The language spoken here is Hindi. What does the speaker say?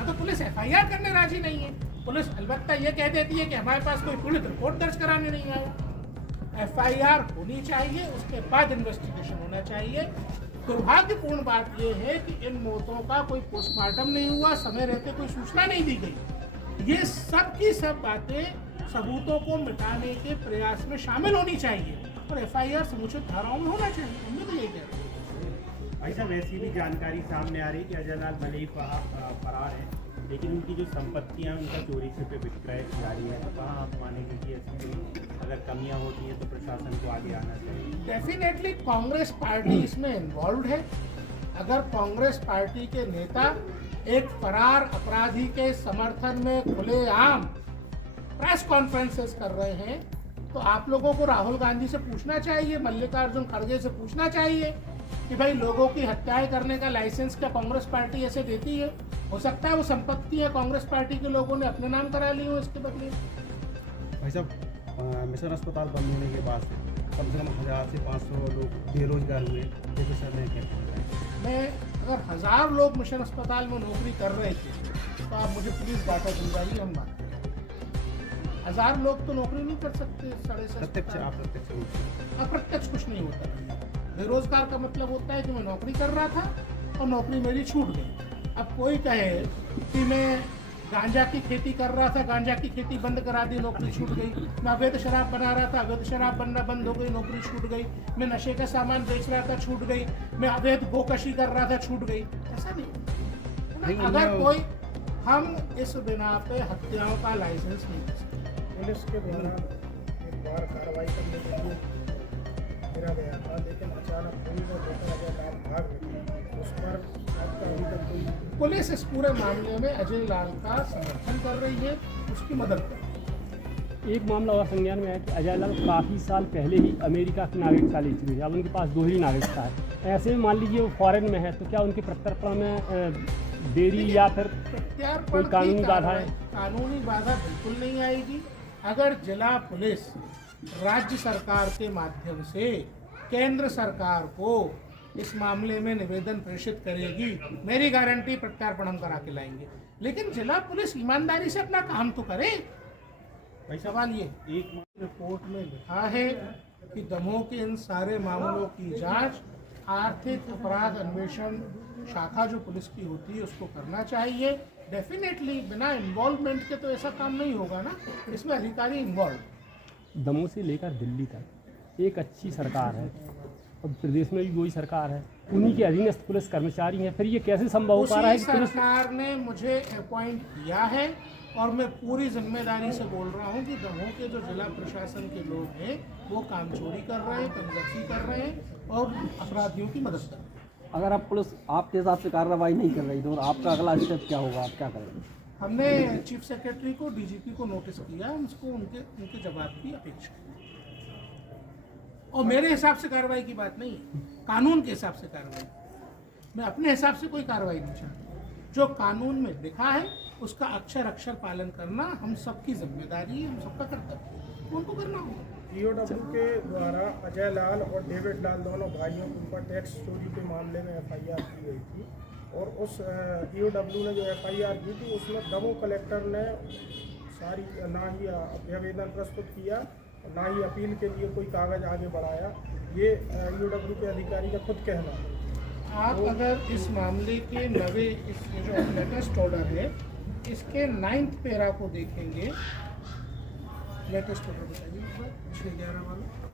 यहाँ तो पुलिस एफआईआर करने राजी नहीं है। पुलिस अलबत्ता ये कह देती है कि हमारे पास कोई पीड़ित रिपोर्ट दर्ज कराने नहीं आया। एफआईआर होनी चाहिए, उसके बाद इन्वेस्टिगेशन होना चाहिए। दुर्भाग्यपूर्ण बात यह है कि इन मौतों का कोई पोस्टमार्टम नहीं हुआ, समय रहते कोई सूचना नहीं दी गई। ये सब की सब बातें सबूतों को मिटाने के प्रयास में शामिल होनी चाहिए और एफआईआर समुचित धाराओं में होना चाहिए। हमने तो यही कह रहे हैं। ऐसा वैसी भी जानकारी सामने आ रही है कि अजय लाल भले ही फरार है, लेकिन उनकी जो संपत्तियां उनका चोरी से विक्रय जारी है। तो कहाँ आप मानेंगे कि ऐसी अगर कमियां होती हैं तो प्रशासन को आगे आना चाहिए? डेफिनेटली कांग्रेस पार्टी इसमें इन्वॉल्व है। अगर कांग्रेस पार्टी के नेता एक फरार अपराधी के समर्थन में खुलेआम प्रेस कॉन्फ्रेंसेस कर रहे हैं तो आप लोगों को राहुल गांधी से पूछना चाहिए, मल्लिकार्जुन खड़गे से पूछना चाहिए कि भाई लोगों की हत्याएं करने का लाइसेंस क्या कांग्रेस पार्टी ऐसे देती है? हो सकता है वो संपत्ति है कांग्रेस पार्टी के लोगों ने अपने नाम करा ली हो इसके बदले। भाई साहब, मिशन अस्पताल बंद होने के बाद कम से कम 1000 से 500 लोग बेरोजगार हुए। जैसे सर ने क्या कहना मैं अगर 1000 लोग मिशन अस्पताल में नौकरी कर रहे थे तो आप मुझे प्लीज डाटा दिलवाइए, हम बात करें। 1000 लोग तो नौकरी नहीं कर सकते। प्रत्यक्ष अप्रत्यक्ष रूप से अप्रत्यक्ष कुछ नहीं होता। बेरोजगार का मतलब होता है कि मैं नौकरी कर रहा था और नौकरी मेरी छूट गई। अब कोई कहे कि मैं गांजा की खेती कर रहा था, गांजा की खेती बंद करा दी, नौकरी छूट गई। मैं अवैध शराब बना रहा था, अवैध शराब बनना बंद हो गई, नौकरी छूट गई। मैं नशे का सामान बेच रहा था, छूट गई। मैं अवैध गोकशी कर रहा था, छूट गई। ऐसा नहीं। अगर कोई हम इस बिना पे हत्याओं का लाइसेंस नहीं दे सकते। पुलिस के द्वारा एक बार कार्रवाई करने के लिए गिरा गया था, लेकिन अचानक पुलिस और लेकर अजय लाल भाग गए। उस पर आपका अभी तक कोई? पुलिस इस पूरे मामले में अजय लाल का समर्थन कर रही है, उसकी मदद कर रही है। एक मामला और संज्ञान में है कि अजय लाल काफ़ी साल पहले ही अमेरिका की नागरिकता ले चुके हैं। अब उनके पास 2 ही नागरिकता है। ऐसे में मान लीजिए वो फॉरेन में है तो क्या उनके प्रत्यर्पण में देरी या फिर कोई कानूनी बाधा है? कानूनी बाधा बिल्कुल नहीं आएगी। अगर जिला पुलिस राज्य सरकार के माध्यम से केंद्र सरकार को इस मामले में निवेदन प्रेषित करेगी, मेरी गारंटी प्रत्यार्पण हम करा के लाएंगे। लेकिन जिला पुलिस ईमानदारी से अपना काम तो करे। सवाल ये एक रिपोर्ट में लिखा है कि दमोह के इन सारे मामलों की जांच आर्थिक अपराध अन्वेषण शाखा जो पुलिस की होती है उसको करना चाहिए। डेफिनेटली बिना इन्वॉल्वमेंट के तो ऐसा काम नहीं होगा ना, इसमें अधिकारी इन्वॉल्व। दमोह से लेकर दिल्ली तक एक अच्छी सरकार है और प्रदेश में भी वही सरकार है, उन्हीं के अधीनस्थ पुलिस कर्मचारी हैं। फिर ये कैसे संभव हो पा रहा है कि सरकार ने मुझे अपॉइंट किया है और मैं पूरी जिम्मेदारी से बोल रहा हूँ कि दमोह के जो जिला प्रशासन के लोग हैं वो कामचोरी कर रहे हैं, तंगदर्जी कर रहे हैं और अपराधियों की मदद कर रहे हैं। अगर आप पुलिस आपके हिसाब से कार्रवाई नहीं कर रही तो आपका अगला स्टेप क्या होगा, आप क्या करेंगे? हमने चीफ सेक्रेटरी को, डीजीपी को नोटिस किया, उसको उनके जवाब की अपेक्षा है। और मेरे हिसाब से कार्रवाई की बात नहीं है, कानून के हिसाब से कार्रवाई। मैं अपने हिसाब से कोई कार्रवाई नहीं चाहता। जो कानून में लिखा है उसका अक्षर अक्षर पालन करना हम सबकी जिम्मेदारी है, हम सबका कर्तव्य है, उनको करना होगा। ईओडब्ल्यू के द्वारा अजय लाल और डेविड लाल दोनों भाइयों के ऊपर टैक्स चोरी के मामले में एफआईआर की गई थी और उस ईओडब्ल्यू ने जो एफआईआर की थी उसमें दमोह कलेक्टर ने सारी ना ही आवेदन प्रस्तुत किया, ना ही अपील के लिए कोई कागज़ आगे बढ़ाया। ये ईओडब्ल्यू के अधिकारी का खुद कहना है। आप अगर इस मामले के नवे इस जो लेटेस्ट ऑर्डर है इसके 9th पैरा को देखेंगे, लेटेस्ट ऑर्डर बताइए 611 वाला।